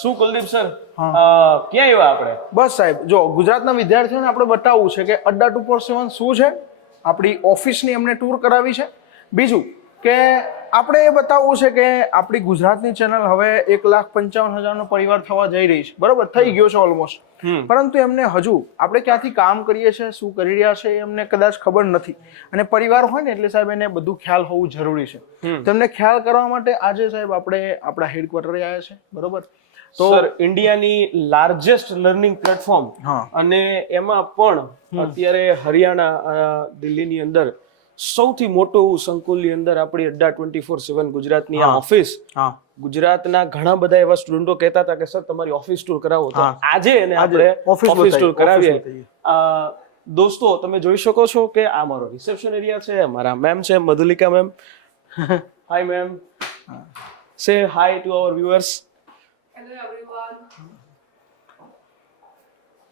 શું કુલદીપ સર ક્યાં આવ્યા આપણે? બસ સાહેબ, જો ગુજરાતના વિદ્યાર્થીઓને આપણે બતાવવું છે કે અડ્ડા 247 શું છે, આપણી ઓફિસની એમને ટૂર કરાવી છે. બીજું કે આપણે એ બતાવવું છે કે આપણી ગુજરાતની ચેનલ હવે 1,55,000નો પરિવાર થવા જઈ રહી છે, બરોબર? થઈ ગયો છે ઓલમોસ્ટ. પરંતુ એમને હજુ આપણે ક્યાંથી કામ કરીએ છીએ, શું કરી રહ્યા છે, એમને કદાચ ખબર નથી. અને પરિવાર હોય ને એટલે સાહેબ એને બધું ખ્યાલ હોવું જરૂરી છે. તેમને ખ્યાલ કરવા માટે આજે સાહેબ આપણે આપણા હેડક્વાર્ટરે આવ્યા છે, બરોબર? તો ઇન્ડિયાની લાર્જેસ્ટ લર્નિંગ પ્લેટફોર્મ અને એમાં પણ અત્યારે હરિયાણા દિલ્હીની અંદર સૌથી મોટું સંકુલની અંદર આપણી અડ્ડા 24/7 ગુજરાતની આ ઓફિસ. ગુજરાતના ઘણા બધા એવા સ્ટુડન્ટો કહેતા હતા કે સર તમારી ઓફિસ ટૂર કરાવો, તો આજે એને આપણે ઓફિસ ટૂર કરાવીએ. દોસ્તો તમે જોઈ શકો છો કે આ મારો રિસેપ્શન એરિયા છે, મારા મેમ છે મધુલિકા મેમ. હાય મેમ, સે હાય ટુ અવર વ્યુઅર્સ.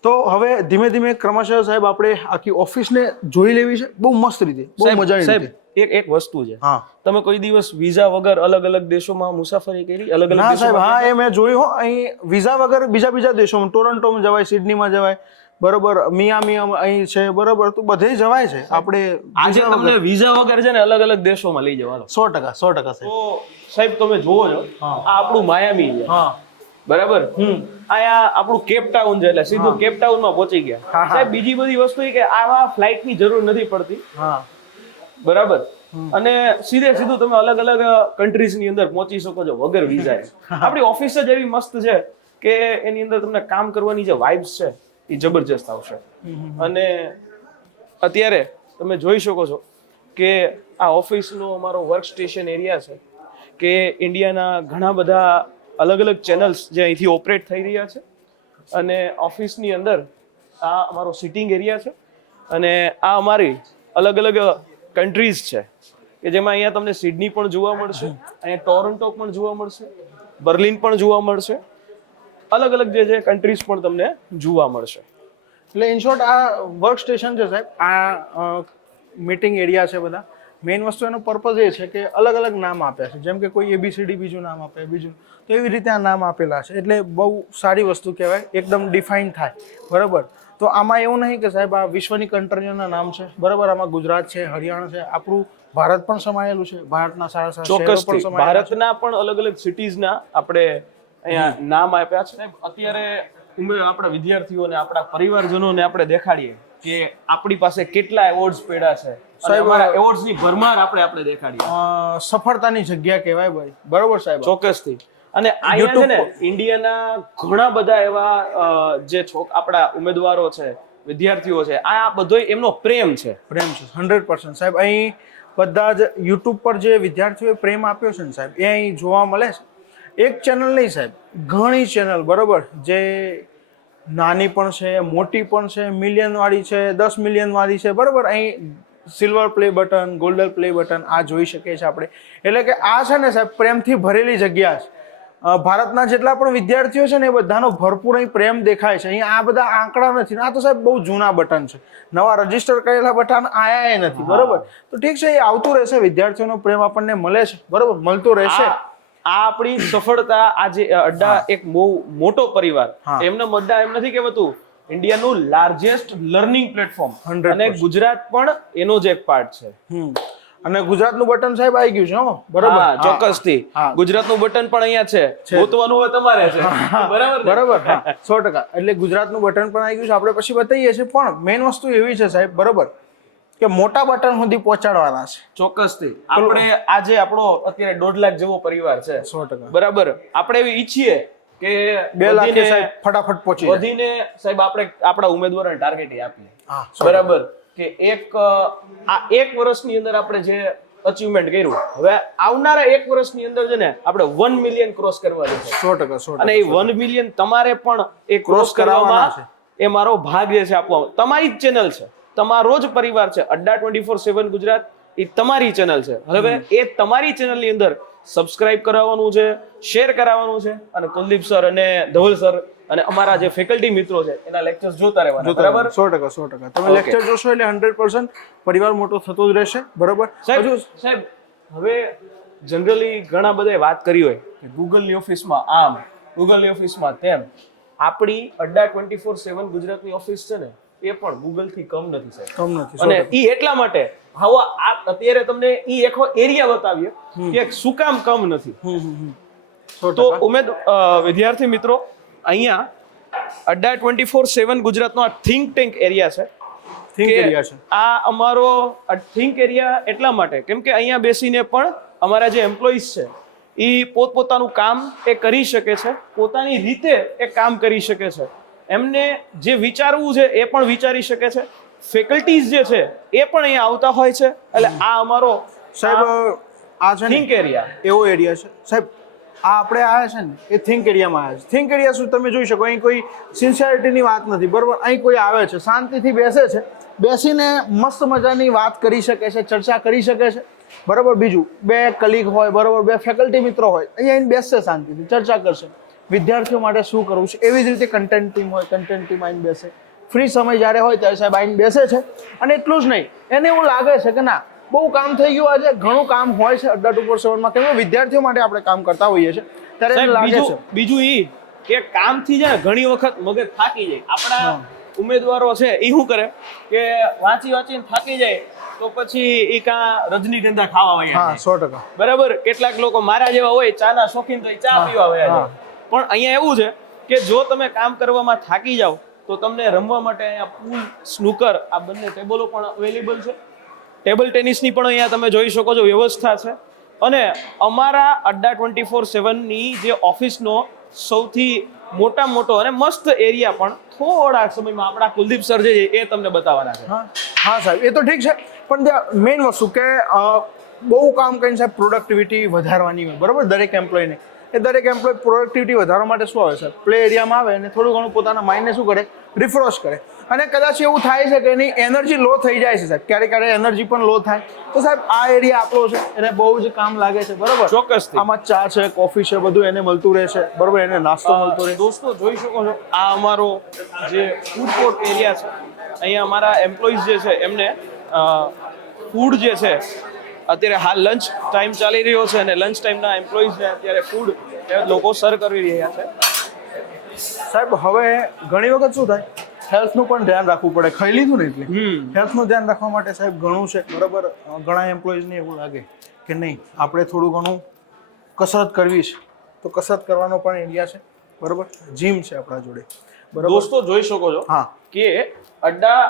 તો હવે ધીમે ધીમે ક્રમશઃ સાહેબ આપણે આખી ઓફિસને જોઈ લેવી છે, બહુ મસ્ત રીતે, બહુ મજાની રીતે. એક વસ્તુ છે, તમે કોઈ દિવસ વિઝા વગર અલગ અલગ દેશોમાં મુસાફરી કરી? અલગ અલગ સાહેબ, હા, એ મેં જોયું હો. અહીં વિઝા વગર બીજા દેશોમાં, ટોરન્ટોમાં જવાય, સિડનીમાં જવાય, બરોબર, મિયામી અહીં છે, બરોબર, તો બધે જવાય છે. આપણે આજે તમને વિઝા વગર છે ને અલગ અલગ દેશોમાં લઈ જવાનો. 100% સાહેબ. તો સાહેબ તમે જોવો છો, આ આપણું માયામી છે, બરાબર? અહીંયા આપણું કેપટાઉન છે, એટલે સીધું કેપટાઉનમાં પહોંચી ગયા. સાહેબ બીજી બધી વસ્તુ એ કે આવા ફ્લાઇટ ની જરૂર નથી પડતી, બરાબર? અને સીધું તમે અલગ અલગ કન્ટ્રીઝ ની અંદર પહોંચી શકો છો વગર વિઝા. આપણી ઓફિસ જ એવી મસ્ત છે કે એની અંદર તમને કામ કરવાની જે વાઇબ્સ છે એ જબરજસ્ત આવશે. અને અત્યારે તમે જોઈ શકો છો કે આ ઓફિસનો અમારો વર્ક સ્ટેશન એરિયા છે, કે ઇન્ડિયાના ઘણા બધા અલગ અલગ ચેનલ્સ જે અહીંથી ઓપરેટ થઈ રહ્યા છે. અને ઓફિસની અંદર આ અમારો સિટિંગ એરિયા છે, અને આ અમારી અલગ અલગ કન્ટ્રીઝ છે કે જેમાં અહીંયા તમને સિડની પણ જોવા મળશે, અહીંયા ટોરન્ટો પણ જોવા મળશે, બર્લિન પણ જોવા મળશે, અલગ અલગ જે છે કન્ટ્રીઝ પણ તમને જોવા મળશે. એટલે ઇન શોર્ટ આ વર્ક સ્ટેશન છે સાહેબ, આ મીટિંગ એરિયા છે બધા. મેઇન વસ્તુ એનો પર્પઝ એ છે કે અલગ અલગ નામ આપ્યા છે, જેમ કે કોઈ ABCD બીજું નામ આપે, બીજું, તો એવી રીતે આ નામ આપેલા છે. એટલે બહુ સારી વસ્તુ કહેવાય, એકદમ ડિફાઇન થાય, બરાબર? તો આમાં એવું નહીં કે સાહેબ આ વિશ્વની કન્ટ્રીઓના નામ છે, બરાબર? આમાં ગુજરાત છે, હરિયાણા છે, આપણું ભારત પણ સમાયેલું છે, ભારતના સારા સારા શહેરો પણ સમાયેલા છે. ભારતના પણ અલગ અલગ સિટીઝના આપણે અહીંયા નામ આપ્યા છે. અત્યારે આપણા વિદ્યાર્થીઓને, આપણા પરિવારજનોને આપણે દેખાડીએ કે આપણી પાસે કેટલા એવોર્ડ્સ પડ્યા છે. સાહેબ અમારા એવોર્ડ્સ ની ભરમાર આપણે દેખાડીએ. સફળતાની જગ્યા કહેવાય ભાઈ, બરોબર સાહેબ? ચોક્કસથી. અને અહીંયા છે ને ઇન્ડિયાના ઘણા બધા એવા જે આપણા ઉમેદવારો છે, વિદ્યાર્થીઓ છે, આ બધો એમનો પ્રેમ છે. 100% સાહેબ. અહીં બધા જ યુટ્યુબ પર જે વિદ્યાર્થીઓએ પ્રેમ આપ્યો છે ને સાહેબ, એ અહીં જોવા મળે છે. એક ચેનલ નહીં સાહેબ, ઘણી ચેનલ, બરોબર, જે નાની પણ છે, મોટી પણ છે, મિલિયન વાળી છે, 10 મિલિયન વાળી છે, બરોબર? અહીં silver play button, golden play button આ જોઈ શકીએ છીએ આપણે. એટલે કે આ છે ને સાહેબ પ્રેમથી ભરેલી જગ્યા છે. ભારતના જેટલા પણ વિદ્યાર્થીઓ છે ને એ બધાનો ભરપૂર અહીં પ્રેમ દેખાય છે. અહીં આ બધા આંકડા નથી, આ તો સાહેબ બહુ જૂના બટન છે, નવા રજીસ્ટર કરેલા બટન આયા નથી, બરોબર? તો ઠીક છે, એ આવતું રહેશે. વિદ્યાર્થીઓનો પ્રેમ આપણને મળે છે, બરોબર, મળતો રહેશે. આ આપણી સફળતા. આજે અડ્ડા એક બહુ મોટો પરિવાર, એમને અડ્ડા એમ નથી કહેવાતું, ઇન્ડિયાનું લાર્જેસ્ટ લર્નિંગ પ્લેટફોર્મ, અને ગુજરાત પણ એનો જ એક પાર્ટ છે. અને ગુજરાતનું બટન સાહેબ આવી ગયું છે, હો, બરોબર? ચોક્કસથી ગુજરાતનું બટન પણ અહીંયા છે, ગોતવાનું હોય તમારે છે, બરાબર? બરાબર, 100%. એટલે ગુજરાતનું બટન પણ આવી ગયું છે, આપણે પછી બતાવીએ છીએ. પણ મેઇન વસ્તુ એવી છે સાહેબ, બરોબર, કે મોટા બટન સુધી પહોંચાડવાના છે. ચોક્કસથી. આપણે આજે આપણો અત્યારે 1.5 લાખ જેવો પરિવાર છે, 100%, બરાબર? આપણે એવી ઈચ્છીએ કે 2 લાખ સાહેબ ફટાફટ પહોંચી વધીને સાહેબ આપણે આપણા ઉમેદવારોને ટાર્ગેટ આપીએ, બરાબર? કે એક વર્ષની અંદર આપણે જે અચીવમેન્ટ કર્યું, હવે આવનારા 1 વર્ષની અંદર છે ને આપણે 1 મિલિયન ક્રોસ કરવાનું છે. 100%. અને એ 1 મિલિયન તમારે પણ એ ક્રોસ કરવામાં એ મારો ભાગ જે છે આપવામાં. તમારી જ ચેનલ છે, તમારો જ પરિવાર છે. અડ્ડા 24/7 ગુજરાત એ તમારી ચેનલ છે. હવે એ તમારી ચેનલની અંદર સબસ્ક્રાઇબ કરાવવાનું છે, શેર કરાવવાનું છે, અને કુલદીપ સર અને ધવલ સર અને અમારા જે ફેકલ્ટી મિત્રો છે એના લેક્ચર્સ જોતા રહેવાના, બરાબર? 100%. તમે લેક્ચર જોશો એટલે 100% પરિવાર મોટો થતો જ રહેશે, બરાબર? સાહેબ હવે જનરલી ઘણા બધા વાત કરી હોય કે ગૂગલની ઓફિસમાં આમ, ગૂગલની ઓફિસમાં તેમ આપણી અડ્ડા 24/7 ગુજરાતની ઓફિસ છે ને એ પણ ગૂગલ થી કમ નથી સાહેબ. કમ નથી. અને ઈ એટલા માટે હવે આ અત્યારે તમને ઈ એકો એરિયા બતાવીએ કે શું કામ કમ નથી. તો વિદ્યાર્થી મિત્રો અહીંયા અડ્ડા 24/7 ગુજરાતનો આ થિંક ટેન્ક એરિયા છે. આ અમારો થિંક એરિયા એટલા માટે કેમ કે અહીંયા બેસીને પણ અમારા જે એમ્પ્લોઈઝ છે એ પોતપોતાનું કામ એ કરી શકે છે, પોતાની રીતે એ કામ કરી શકે છે. એમને જે વિચારવું છે એ પણ વિચારી શકે છે. ફેકલ્ટીઝ જે છે એ પણ અહીંયા આવતા હોય છે. એટલે આ અમારો સાહેબ આ છે થિંક એરિયા એવો એરિયા છે સાહેબ. આ આપણે આવ્યા છે ને એ થિંક એરિયામાં આવ્યા છે. થિંક એરિયા શું તમે જોઈ શકો, અહીં કોઈ સિન્સિયરિટીની વાત નથી, બરાબર. અહીં કોઈ આવે છે, શાંતિથી બેસે છે, બેસીને મસ્ત મજાની વાત કરી શકે છે, ચર્ચા કરી શકે છે, બરાબર. બીજું બે કલીગ હોય, બરાબર, બે ફેકલ્ટી મિત્રો હોય, અહીંયા આવીને બેસશે, શાંતિથી ચર્ચા કરશે. વિદ્યાર્થીઓ માટે શું કરવું છે એવી જ રીતે કન્ટેન્ટ ટીમ હોય, કન્ટેન્ટ ટીમ આવીને બેસે. ફ્રી સમય જ્યારે હોય ત્યારે સાહેબ આવીને બેસે છે. અને એટલું જ નહીં, એને એવું લાગે છે કે ના બહુ કામ થઈ ગયું, આજે ઘણું કામ હોય છે અડ્ડા 24/7 કેમ કે વિદ્યાર્થીઓ માટે આપણે કામ કરતા હોઈએ છીએ ત્યારે એને લાગે છે. બીજું ઈ કે કામથી છે ને ઘણી વખત મગજ થાકી જાય. આપણા ઉમેદવારો છે એ શું કરે કે વાંચીને થાકી જાય તો પછી એ કાં રજનીગંધા ખાવા હોય. હા, 100%. બરાબર. કેટલાક લોકો મારા જેવા હોય ચાના શોખીન તો ચા પીવા હોય. પણ અહીંયા એવું છે કે જો તમે કામ કરવામાં થાકી જાઓ તો તમને રમવા માટે અહીંયા પૂલ, સ્નૂકર આ બંને ટેબલો પણ અવેલેબલ છે. ટેબલ ટેનિસની પણ અહીંયા તમે જોઈ શકો છો વ્યવસ્થા છે. અને અમારા અડ્ડા 24/7ની જે ઓફિસનો સૌથી મોટો અને મસ્ત એરિયા પણ થોડા સમયમાં આપણા કુલદીપ સર જે છે એ તમને બતાવવાના છે. હા સાહેબ, એ તો ઠીક છે, પણ મેઇન વસ્તુ કે બહુ કામ કરીને સાહેબ પ્રોડક્ટિવિટી વધારવાની હોય, બરાબર. દરેક એમ્પ્લોયને દરેક એમ્પ્લોય પ્રોડક્ટિવિટી વધારવા માટે શું આવે સર, પ્લે એરિયામાં આવે અને થોડું ઘણું પોતાના માઇન્ડને શું કરે, રિફ્રેશ કરે. અને કદાચ એવું થાય છે કે એની એનર્જી લો થઈ જાય છે સાહેબ, ક્યારેક એનર્જી પણ લો થાય તો સાહેબ આ એરિયા આપણો છે, એને બહુ જ કામ લાગે છે, બરાબર. ચોક્કસ. આમાં ચા છે, કોફી છે, બધું એને મળતું રહેશે, બરાબર. એને નાસ્તો મળતો રહે. દોસ્તો જોઈ શકો છો આ અમારો જે ફૂડ કોર્ટ એરિયા છે. અહીંયા અમારા એમ્પ્લોઈઝ જે છે એમને ફૂડ જે છે અત્યારે હાલ લંચ ટાઈમ ચાલી રહ્યો છે અને લંચ ટાઈમના એમ્પ્લોઈઝને અત્યારે ફૂડ લોકો સર્વ કરી રહ્યા છે. સાહેબ હવે ઘણી વખત શું થાય, હેલ્થનું પણ ધ્યાન રાખવું પડે. ખાઈ લીધું ને એટલે હેલ્થનું ધ્યાન રાખવા માટે સાહેબ ઘણું છે, બરાબર. ઘણા એમ્પ્લોઈઝને એવું લાગે કે નહીં આપણે થોડું ઘણું કસરત કરવી છે તો કસરત કરવાનો પણ એરિયા છે, બરાબર. જીમ છે આપણા જોડે, બરાબર. દોસ્તો જોઈ શકો છો કે અડ્ડા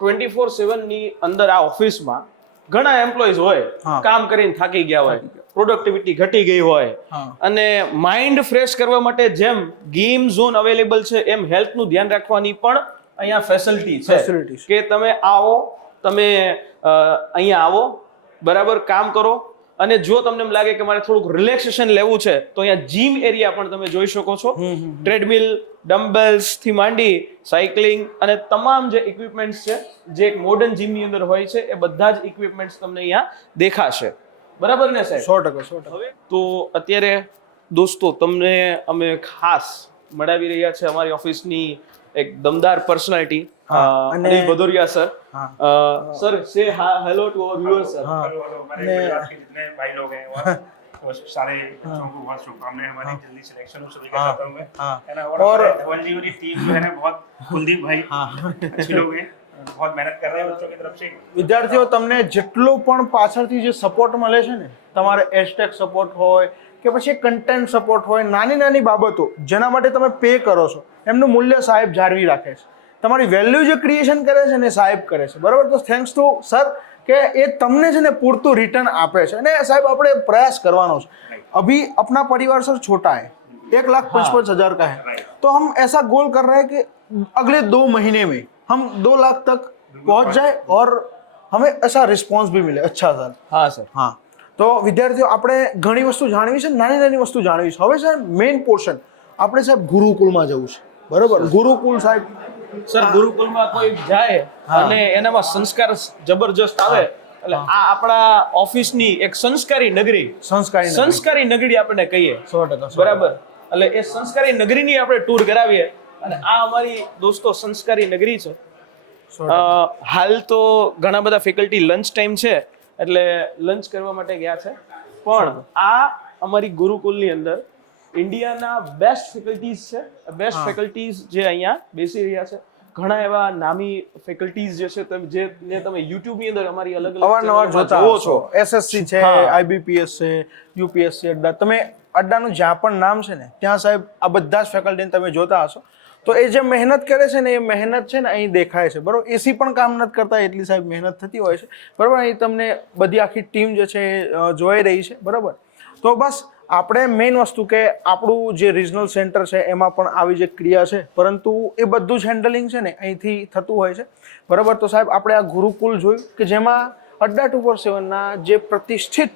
24/7ની અંદર આ ઓફિસમાં ઘણા એમ્પ્લોઈઝ હોય, કામ કરીને થાકી ગયા હોય, પ્રોડક્ટિવિટી ઘટી ગઈ હોય અને માઇન્ડ ફ્રેશ કરવા માટે જેમ ગેમ ઝોન અવેલેબલ છે એમ હેલ્થનું ધ્યાન રાખવાની પણ અહીંયા ફેસિલિટી છે કે તમે આવો, તમે અહીંયા આવો, બરાબર, કામ કરો. અને જો તમને એમ લાગે કે મારે થોડુંક રિલેક્સેશન લેવું છે તો અહીંયા જીમ એરિયા પણ તમે જોઈ શકો છો. ટ્રેડમિલ, ડમ્બલ્સ થી માંડી સાયકલિંગ અને તમામ જે ઇક્વિપમેન્ટ્સ છે જે એક મોડર્ન જીમની અંદર હોય છે એ બધા જ ઇક્વિપમેન્ટ્સ તમને અહીંયા દેખાશે, બરાબર ને સાહેબ? 100%. હવે તો અત્યારે દોસ્તો તમને અમે ખાસ મળાવી રહ્યા છે અમારી ઓફિસની એક દમદાર personality Anil Bhadauria sir. Sir से hello to our viewers sir. हमारे गुजरात के जितने भाई लोग हैं और सारे बच्चों को बहुत शुभकामनाएं. हमारी जल्दी सिलेक्शन हो सभी का चाहता हूं मैं, है ना. और धवन जी की टीम जो है ना बहुत, कुलदीप भाई अच्छे लोग हैं, बहुत मेहनत कर रहे हैं बच्चों की तरफ से. વિદ્યાર્થીઓ તમને જેટલું પણ પાછળથી જે સપોર્ટ મળે છે ને, તમારે એસ્ટેક સપોર્ટ હોય કે પછી કન્ટેન્ટ સપોર્ટ હોય, નાની બાબતો જેના માટે તમે પે કરો છો એમનું મૂલ્ય સાહેબ જાળવી રાખે છે. તમારી વેલ્યુ જે ક્રિએશન કરે છે ને સાહેબ કરે છે, બરાબર. તો થેન્ક્સ ટુ સર કે એ તમને છે ને પૂરતું રિટર્ન આપે છે. અને સાહેબ આપણે પ્રયાસ કરવાનો છે. अभी अपना परिवार सर छोटा है, 1,55,000 का है, तो हम ऐसा गोल कर रहे हैं कि अगले 2 महीने में हम 2 लाख तक पहुंच जाए और हमें ऐसा रिस्पॉन्स भी मिले अच्छा सर. हाँ सर. हाँ, તો વિદ્યાર્થીઓ આપણે ઘણી વસ્તુ જાણવી છે, નાની વસ્તુ જાણવી છે. હવે સાહેબ મેઇન પોર્શન આપણે સાહેબ ગુરુકુલમાં જવું છે, બરાબર. ગુરુકુલ સાહેબ સર ગુરુકુલમાં કોઈ જાય અને એનામાં સંસ્કાર જબરજસ્ત આવે એટલે આ આપણા ઓફિસની એક સંસ્કારી નગરી આપણે કહીએ. 100%. બરાબર. એટલે એ સંસ્કારી નગરીની આપણે ટૂર કરાવીએ અને આ અમારી દોસ્તો સંસ્કારી નગરી છે. હાલ તો ઘણા બધા ફેકલ્ટી લંચ ટાઈમ છે એટલે લંચ કરવા માટે ગયા છે, પણ આ અમારી ગુરુકુલની અંદર ઇન્ડિયાના બેસ્ટ ફેકલ્ટીઝ છે, બેસ્ટ ફેકલ્ટીઝ જે અહીંયા બેસી રહ્યા છે. ઘણા એવા નામી ફેકલ્ટીઝ જે છે જેને તમે યુટ્યુબ ની અંદર અમારી અલગ અલગ અવારનવાર જોતા જોવો છો. એસએસસી છે, આઈબીપીએસ છે, યુપીએસસી અડ્ડા, તમે અડ્ડાનું જ્યાં પણ નામ છે ને ત્યાં સાહેબ આ બધા જ ફેકલ્ટીને તમે જોતા હશો. તો એ જે મહેનત કરે છે ને એ મહેનત છે ને અહીં દેખાય છે, બરાબર. એસી પણ કામ નથી કરતા એટલી સાહેબ મહેનત થતી હોય છે, બરાબર. અહીં તમને બધી આખી ટીમ જે છે એ જોઈ રહી છે, બરાબર. તો બસ આપણે મેઇન વસ્તુ કે આપણું જે રિજનલ સેન્ટર છે એમાં પણ આવી જે ક્રિયા છે, પરંતુ એ બધું જ હેન્ડલિંગ છે ને અહીંથી થતું હોય છે, બરાબર. તો સાહેબ આપણે આ ગુરુકુલ જોયું કે જેમાં અડ્ડા 247ના જે પ્રતિષ્ઠિત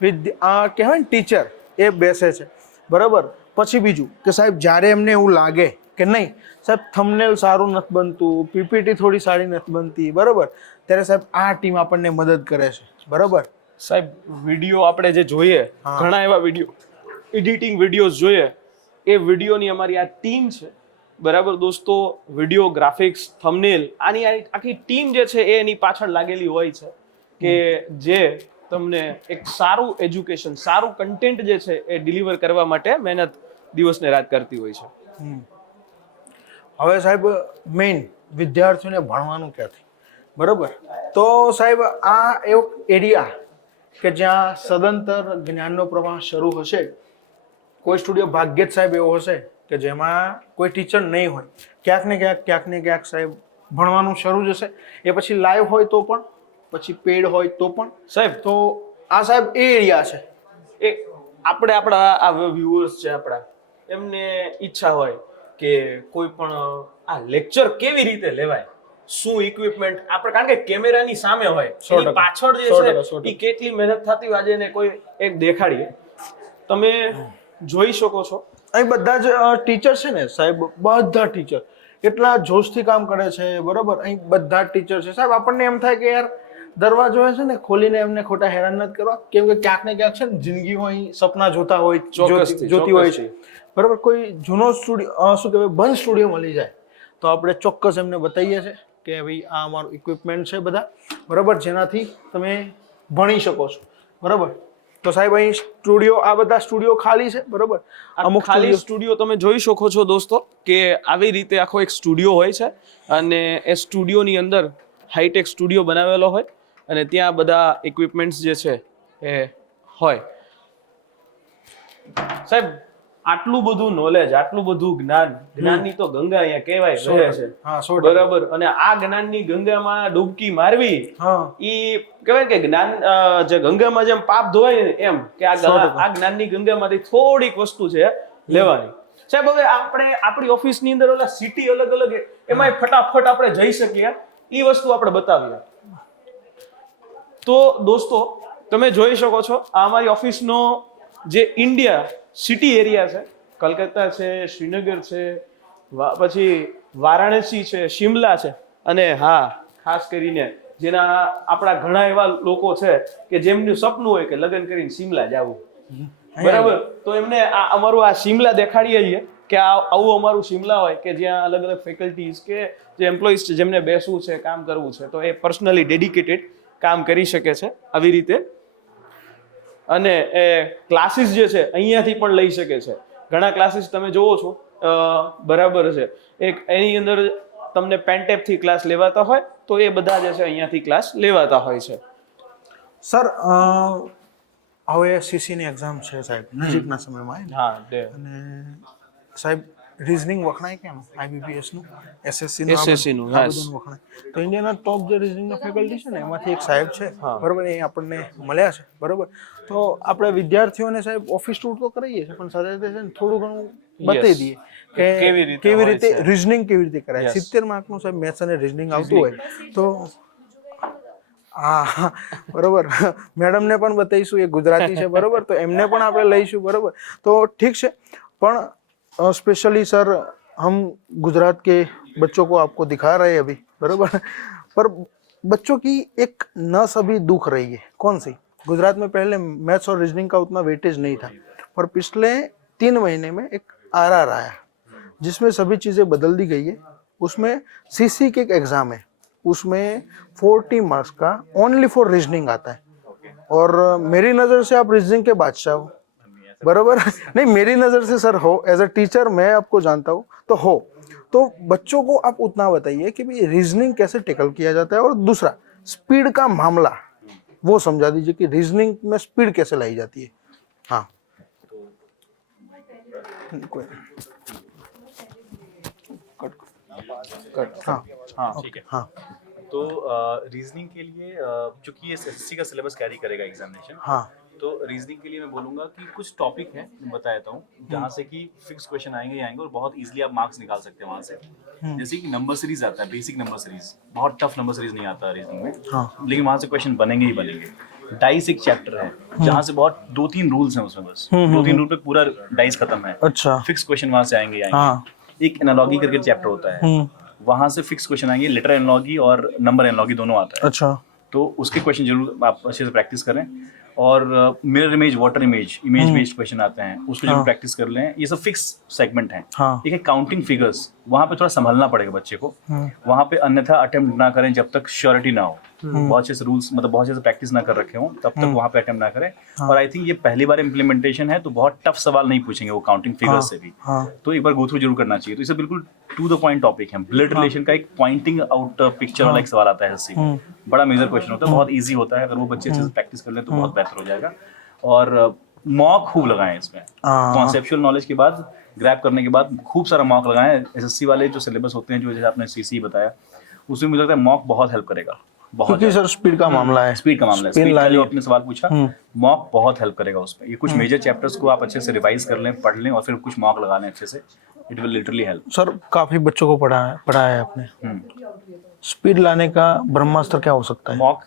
કહેવાય ને ટીચર એ બેસે છે, બરાબર. પછી બીજું કે સાહેબ જ્યારે એમને એવું લાગે કે નહીં સાહેબ થંબનેલ સારું નથી બનતું, પીપીટી થોડી સારી નથી બનતી, બરાબર, ત્યારે સાહેબ આ ટીમ આપણને મદદ કરે છે, બરાબર. સાહેબ વિડીયો આપણે જે જોઈએ, ઘણા એવા વિડીયો એડિટિંગ વિડીયોઝ જોઈએ, એ વિડીયોની અમારી આ ટીમ છે, બરાબર દોસ્તો. વિડીયો, ગ્રાફિક્સ, થંબનેલ, આની આખી ટીમ જે છે એ એની પાછળ લાગેલી હોય છે કે જે તમને એક સારું એજ્યુકેશન, સારું કન્ટેન્ટ જે છે એ ડિલિવર કરવા માટે મહેનત દિવસ ને રાત કરતી હોય છે. હવે સાહેબ મેઇન વિદ્યાર્થીઓને ભણવાનું ક્યાંથી, બરાબર. તો સાહેબ આ એવો એરિયા કે જ્યાં સદંતર જ્ઞાનનો પ્રવાહ શરૂ હશે. કોઈ સ્ટુડિયો ભાગ્યે જ સાહેબ એવો હશે કે જેમાં કોઈ ટીચર નહીં હોય. ક્યાંક ને ક્યાંક સાહેબ ભણવાનું શરૂ જ હશે. એ પછી લાઈવ હોય તો પણ, પછી પેડ હોય તો પણ સાહેબ. તો આ સાહેબ એ એરિયા છે. એ આપણે આપણા આ વ્યુઅર્સ છે આપણા, એમને ઈચ્છા હોય કે કોઈ પણ આ લેક્ચર કેવી રીતે લેવાય, શું ઇક્વિપમેન્ટ આપણે, કારણ કે કેમેરાની સામે હોય, એની પાછળ જે છે એ કેટલી મહેનત થતી હોય, આજે ને કોઈ એક દેખાડીએ. તમે જોઈ શકો છો અહીં બધા જ ટીચર છે ને સાહેબ, બધા ટીચર કેટલા જોશથી કામ કરે છે, બરાબર. અહીં બધા જ ટીચર છે સાહેબ. આપણને એમ થાય કે યાર દરવાજો છે ને ખોલીને એમને ખોટા હેરાન નથી કરવા, કેમ કે ક્યાંક ને ક્યાંક છે ને જિંદગી હોય, સપના જોતા હોય, જોતી હોય છે, બરાબર. કોઈ જૂનો સ્ટુડિયો શું કહેવાય બંધ સ્ટુડિયો મળી જાય તો આપણે ચોક્કસ એમને બતાવીએ છીએ કે ભાઈ આ અમારું ઇક્વિપમેન્ટ છે બધા, બરાબર, જેનાથી તમે ભણી શકો છો, બરાબર. તો સાહેબ અહીં સ્ટુડિયો, આ બધા સ્ટુડિયો ખાલી છે, બરાબર. અમુક ખાલી સ્ટુડિયો તમે જોઈ શકો છો દોસ્તો કે આવી રીતે આખો એક સ્ટુડિયો હોય છે અને એ સ્ટુડિયોની અંદર હાઈટેક સ્ટુડિયો બનાવેલો હોય અને ત્યાં બધા ઇક્વિપમેન્ટ્સ જે છે એ હોય. સાહેબ આટલું બધું નોલેજ, આટલું બધું જ્ઞાનની તો ગંગા અહીંયા કહેવાય છે, બરાબર. અને આ જ્ઞાનની ગંગામાં ડૂબકી મારવી, ઈ કહેવાય કે જ્ઞાન જે ગંગામાં જેમ પાપ ધોવાય ને એમ કે આ જ્ઞાનની ગંગામાંથી થોડીક વસ્તુ છે લેવાની. સાહેબ હવે આપણે આપણી ઓફિસની અંદર ઓલા સિટી અલગ અલગ એમાં ફટાફટ આપણે જઈ શકીએ, એ વસ્તુ આપણે બતાવીએ. તો દોસ્તો તમે જોઈ શકો છો આ અમારી ઓફિસનો જે ઇન્ડિયા સિટી એરિયા છે, કલકત્તા છે, શ્રીનગર છે, પછી વારાણસી છે, શિમલા છે, અને હા ખાસ કરીને જેના આપણા ઘણા એવા લોકો છે કે જેમનું સપનું હોય કે લગ્ન કરીને શિમલા જવું, બરાબર. તો એમને અમારું આ શિમલા દેખાડીએ છીએ કે આવું અમારું શિમલા હોય કે જ્યાં અલગ અલગ ફેકલ્ટીઝ કે જે એમ્પ્લોઈઝ છે જેમને બેસવું છે, કામ કરવું છે, તો એ પર્સનલી ડેડિકેટેડ કામ કરી શકે છે આવી રીતે. અને એ ક્લાસીસ જે છે અહીંયાથી પણ લઈ શકે છે. ઘણા ક્લાસીસ તમે જોવો છો, બરાબર છે, એક એની અંદર તમને પેન્ટેપથી ક્લાસ લેવાતા હોય તો એ બધા જે છે અહીંયાથી ક્લાસ લેવાતા હોય છે. સર હવે સીસીની એક્ઝામ છે સાહેબ નજીકના સમયમાં. અને સાહેબ રિઝનિંગ વખણાય કેમ આઈબીપીએસનું, એસએસસીનું વખણાય. તો ઇન્ડિયાના ટોપ જે રિઝનિંગના ફેકલ્ટી છે ને એમાંથી એક સાહેબ છે, બરાબર, એ આપણને મળ્યા છે, બરાબર. તો આપણે વિદ્યાર્થીઓને સાહેબ ઓફિસ ટૂર તો કરીએ છીએ પણ સાથે સાથે થોડું ઘણું બતાવી દઈએ કે કેવી રીતે રિઝનિંગ કેવી રીતે કરાય. 70 માર્કનું સાહેબ મેથ્સ અને રિઝનિંગ આવતું હોય તો હા બરાબર, મેડમને પણ બતાવીશું, એ ગુજરાતી છે, બરાબર, તો એમને પણ આપણે લઈશું, બરાબર. તો ઠીક છે, પણ स्पेशली सर हम गुजरात के बच्चों को आपको दिखा रहे हैं अभी, बराबर, पर बच्चों की एक नस अभी दुख रही है. कौन सी? गुजरात में पहले मैथ्स और रीजनिंग का उतना वेटेज नहीं था, पर पिछले 3 महीने में एक आरआर आया जिसमें सभी चीज़ें बदल दी गई है. उसमें सीसी की एक एग्ज़ाम है, उसमें 40 मार्क्स का ओनली फॉर रीजनिंग आता है. और मेरी नज़र से आप रीजनिंग के बादशाह हो, बराबर नहीं, मेरी नज़र से सर हो, एज अ टीचर मैं आपको जानता हूँ तो हो, तो बच्चों को आप उतना बताइए कि भाई रीजनिंग कैसे टैकल किया जाता है, और दूसरा स्पीड का मामला वो समझा दीजिए कि रीजनिंग में स्पीड कैसे लाई जाती है। हाँ कोई कट हाँ हाँ ठीक है। हाँ तो रीजनिंग के लिए चूंकि ये एसएससी का सिलेबस कैरी करेगा एग्जामिनेशन, हाँ तो रीजनिंग के लिए मैं बोलूंगा कि कुछ टॉपिक है बता देता हूँ जहाँ से कि फिक्स क्वेश्चन आएंगे ही आएंगे और बहुत इजीली आप मार्क्स निकाल सकते हैं वहाँ से। जैसे कि नंबर सीरीज आता है, बेसिक नंबर सीरीज, बहुत टफ नंबर सीरीज नहीं आता रीजनिंग में, लेकिन वहाँ से क्वेश्चन बनेंगे ही बनेंगे। डाइस एक चैप्टर है जहाँ से बहुत 2-3 रूल्स हैं उसमें, बस 2-3 रूल पे पूरा डाइस खत्म है। अच्छा फिक्स क्वेश्चन वहाँ से आएंगे ही आएंगे। एक एनालॉजी करके चैप्टर होता है, वहाँ से फिक्स क्वेश्चन आएंगे, लेटर एनालॉजी और नंबर एनालॉजी दोनों आता है। अच्छा तो उसके क्वेश्चन जरूर आप अच्छे से प्रैक्टिस करें। और mirror image, water image, image based question आते हैं, उसको जरूर प्रैक्टिस कर लें। ये सब फिक्स सेगमेंट हैं। एक है काउंटिंग फिगर्स, वहाँ पे थोड़ा संभलना पड़ेगा बच्चे को, वहाँ पे अन्यथा अटेम्प्ट ना करें जब तक श्योरिटी ना हो, बहुत अच्छे से रूल्स मतलब बहुत अच्छे से प्रैक्टिस ना कर रखे हों तब तक वहाँ पे अटेम्प्ट ना करें। और आई थिंक ये पहली बार इम्प्लीमेंटेशन है तो बहुत टफ सवाल नहीं पूछेंगे वो काउंटिंग फिगर्स से भी, तो एक बार गो थ्रू जरूर करना चाहिए। तो इसे बिल्कुल टू द पॉइंट टॉपिक है। ब्लड रिलेशन का एक पॉइंटिंग आउट पिक्चर वाला एक सवाल आता है एसएससी में, बड़ा मेजर क्वेश्चन होता है, बहुत ईजी होता है। अगर वो बच्चे अच्छे से प्रैक्टिस कर लें तो बहुत बेहतर हो जाएगा। और मॉक खूब लगाएं इसमें, कॉन्सेप्चुअल नॉलेज के बाद, ग्रैब करने के बाद खूब सारा मॉक लगाएं। एसएससी वाले जो सिलेबस होते हैं, जो जैसे आपने सीसी बताया, उसमें मुझे लगता है मॉक बहुत हेल्प करेगा। बहुत, क्योंकि सर स्पीड का मामला है, स्पीड का मामला है। स्पीड का जो आपने सवाल पूछा, मॉक बहुत हेल्प करेगा उसमें। ये कुछ मेजर चैप्टर्स को आप अच्छे से रिवाइज कर लें, पढ़ लें और फिर कुछ मॉक लगा लें अच्छे से, it will literally help. Sir काफी बच्चों को पढ़ाया है आपने, स्पीड लाने का ब्रह्मास्त्र क्या हो सकता है? मॉक,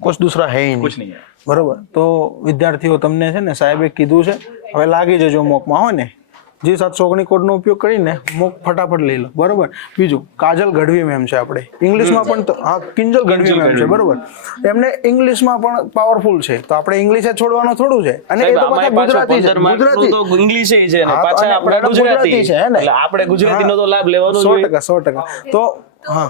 कुछ दूसरा है ही नहीं, कुछ नहीं है। બરોબર. તો વિદ્યાર્થીઓ તમને છે ને સાહેબે કીધું છે, હવે લાગી જજો મોકમાં હોય ને, G719 કોડનો ઉપયોગ કરીને મોક ફટાફટ લઈ લો. બરોબર. બીજું કાજલ ગઢવી મેમ છે આપણે ઇંગ્લિશમાં પણ, હા કિંજલ ગઢવી મેમ છે, બરોબર. એમને ઇંગ્લિશમાં પણ પાવરફુલ છે, તો આપણે ઇંગ્લિશ છોડવાનું થોડું છે. અને એ તો પાછા ગુજરાતી છે, ગુજરાતી તો ઇંગ્લિશ છે અને પાછા આપણે ગુજરાતી છે હે ને, એટલે આપણે ગુજરાતીનો તો લાભ લેવાનો જોઈએ. 100%. તો હા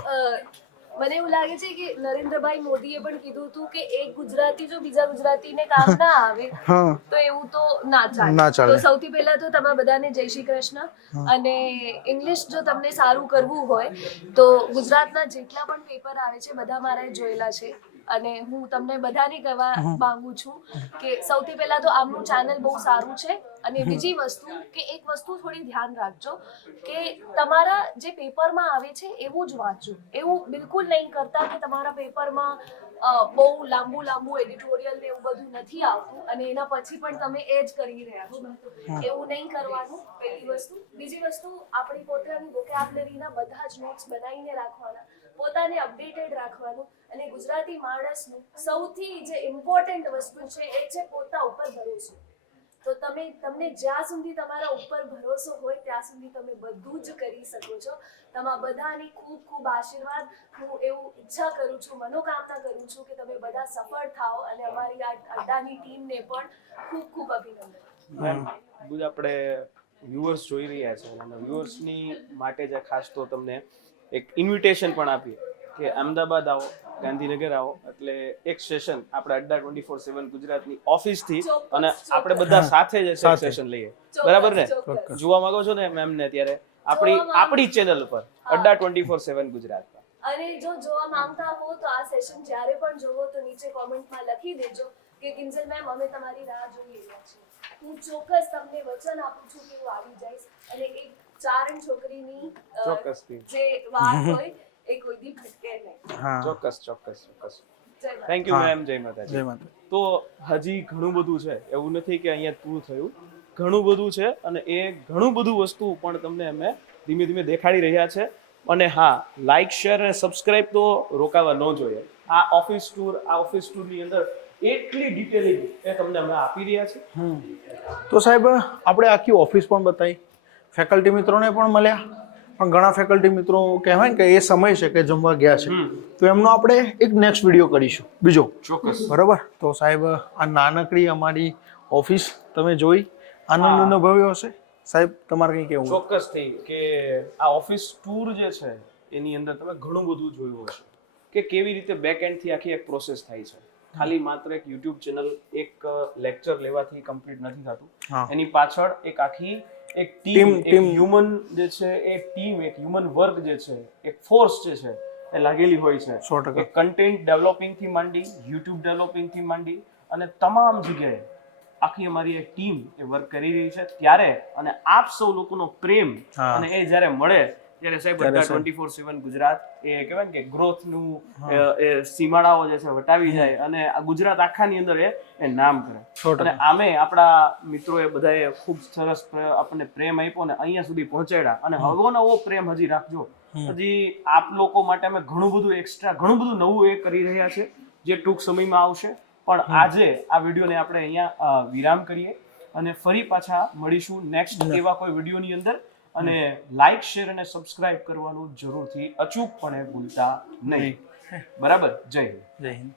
મને એવું લાગે છે કે નરેન્દ્રભાઈ મોદીએ પણ કીધું હતું કે એક ગુજરાતી જો બીજા ગુજરાતીને કામ ના આવે તો એવું તો ના ચાલે. તો સૌથી પહેલા તો તમારા બધાને જય શ્રી કૃષ્ણ. અને ઇંગ્લિશ જો તમને સારું કરવું હોય તો ગુજરાતના જેટલા પણ પેપર આવે છે બધા મારે જોયેલા છે. અને હું તમને બધાને કહેવા માંગુ છું કે સૌથી પહેલા તો આમનું ચેનલ બહુ સારું છે. અને બીજી વસ્તુ કે એક વસ્તુ થોડી ધ્યાન રાખજો કે તમારા જે પેપરમાં આવે છે એવું જ વાંચજો. એવું બિલકુલ નહીં કરતા કે તમારા પેપરમાં બહુ લાંબુ એડિટોરિયલ ને એવું બધું નથી આવતું અને એના પછી પણ તમે એ જ કરી રહ્યા છો. એવું નહીં કરવાનું, પહેલી વસ્તુ. બીજી વસ્તુ, આપણી પોતાની વોકેબ્યુલરીના બધા જ નોટ્સ બનાવીને રાખવાના, પોતાને અપડેટેડ રાખવાનું. અને ગુજરાતી માણસનું સૌથી જે ઇમ્પોર્ટન્ટ વસ્તુ છે એ છે પોતા ઉપર ભરોસો. તો તમને જ્યાં સુધી તમારા ઉપર ભરોસો હોય ત્યાં સુધી તમે બધું જ કરી શકો છો. તમારા બધાની ખૂબ ખૂબ આશીર્વાદ. હું એવું ઈચ્છા કરું છું, મનોકામના કરું છું કે તમે બધા સફળ થાઓ અને અમારી આ અડ્ડાની ટીમને પણ ખૂબ ખૂબ અભિનંદન. આપણે વ્યુઅર્સ જોઈ રહ્યા છે અને વ્યુઅર્સની માટે જ ખાસ તો તમને એક ઇન્વિટેશન પણ આપીએ કે અમદાવાદ આવો, ગાંધીનગર આવો, એટલે એક સેશન આપણે અડ્ડા 24/7 ગુજરાતની ઓફિસથી અને આપણે બધા સાથે જ સેશન લઈએ, બરાબર ને? જોવા માંગો છો ને મેમ ને ત્યારે આપણી ચેનલ પર અડ્ડા 24/7 ગુજરાત પર. અને જો જોવા માંગતા હો તો આ સેશન જ્યારે પણ જોવો તો નીચે કોમેન્ટમાં લખી દેજો કે કિંજલ મેમ અમે તમારી રાહ જોઈ રહ્યા છીએ. હું ચોક્કસ તમને વચન આપું છું કે હું આવી જઈશ અને એક ચારણ છોકરીની જે વાત હોય એ કોઈ દી ભટકે નહીં. ચોક્કસ. Thank you ma'am. જય માતા. તો હજી ઘણું બધું છે, એવું નથી કે અહીંયા પૂરું થયું, ઘણું બધું છે અને એ ઘણું બધું વસ્તુ પણ તમને અમે ધીમે ધીમે દેખાડી રહ્યા છે. અને હા, લાઈક, શેર અને સબસ્ક્રાઇબ તો રોકાવા ન જોઈએ. આ ઓફિસ ટૂરની અંદર એટલી ડિટેલિંગ એ તમને અમે આપી રહ્યા છીએ. તો સાહેબ આપણે આખી ઓફિસ પણ બતાવી, ફેકલ્ટી મિત્રોને પણ મળ્યા, પણ ઘણા ફેકલ્ટી મિત્રો કહેવાય ને કે એ સમય છે કે જમવા ગયા છે, તો એમનો આપણે એક નેક્સ્ટ વિડીયો કરીશું બીજો. ચોક્કસ. બરાબર. તો સાહેબ આ નાનકડી અમારી ઓફિસ તમે જોઈ, આનંદ અનુભવ્યો હશે. સાહેબ તમારે કંઈ કહેવું? ચોક્કસ થઈ કે આ ઓફિસ ટૂર જે છે એની અંદર તમે ઘણું બધું જોયું હશે કે કેવી રીતે બેક એન્ડ થી આખી એક પ્રોસેસ થાય છે. ખાલી માત્ર એક યુટ્યુબ ચેનલ એક લેક્ચર લેવાથી કમ્પ્લીટ નથી હા. થતું. એની પાછળ એક આખી એક ટીમ, એક હ્યુમન જે છે એ ટીમ, એક હ્યુમન વર્ક જે છે, એક ફોર્સ જે છે એ લાગેલી હોય છે. 100%. એક કન્ટેન્ટ ડેવલપિંગ થી માંડી, યુટ્યુબ ડેવલપિંગ થી માંડી અને તમામ જગ્યાએ આખી અમારી એક ટીમ એ વર્ક કરી રહી છે. ત્યારે અને આપ સૌ લોકોનો પ્રેમ અને એ જ્યારે મળે ત્યારે સાહેબ બધા 24/7 ગુજરાત એ કહેવાય ને કે ગ્રોથનું એ સીમાડાઓ જે છે વટાવી જાય અને આ ગુજરાત આખાની અંદર એ નામ કરે. અને આમે આપણા મિત્રોએ બધાએ ખૂબ સરસ આપણને પ્રેમ આપ્યો ને અહીંયા સુધી પહોંચાડ્યા અને હવો નવો પ્રેમ હજી રાખજો. હજી આપ લોકો માટે અમે ઘણું બધું એક્સ્ટ્રા, ઘણું બધું નવું એ કરી રહ્યા છે જે ટૂંક સમયમાં આવશે. પણ આજે આ વિડીયોને આપણે અહીંયા વિરામ કરીએ અને ફરી પાછા મળીશું નેક્સ્ટ એવા કોઈ વિડીયોની અંદર. અને લાઈક, શેર અને સબસ્ક્રાઇબ કરવાનું જરૂરથી અચૂકપણે ભૂલતા નહીં. બરાબર. જય હિન્દ. જય હિન્દ.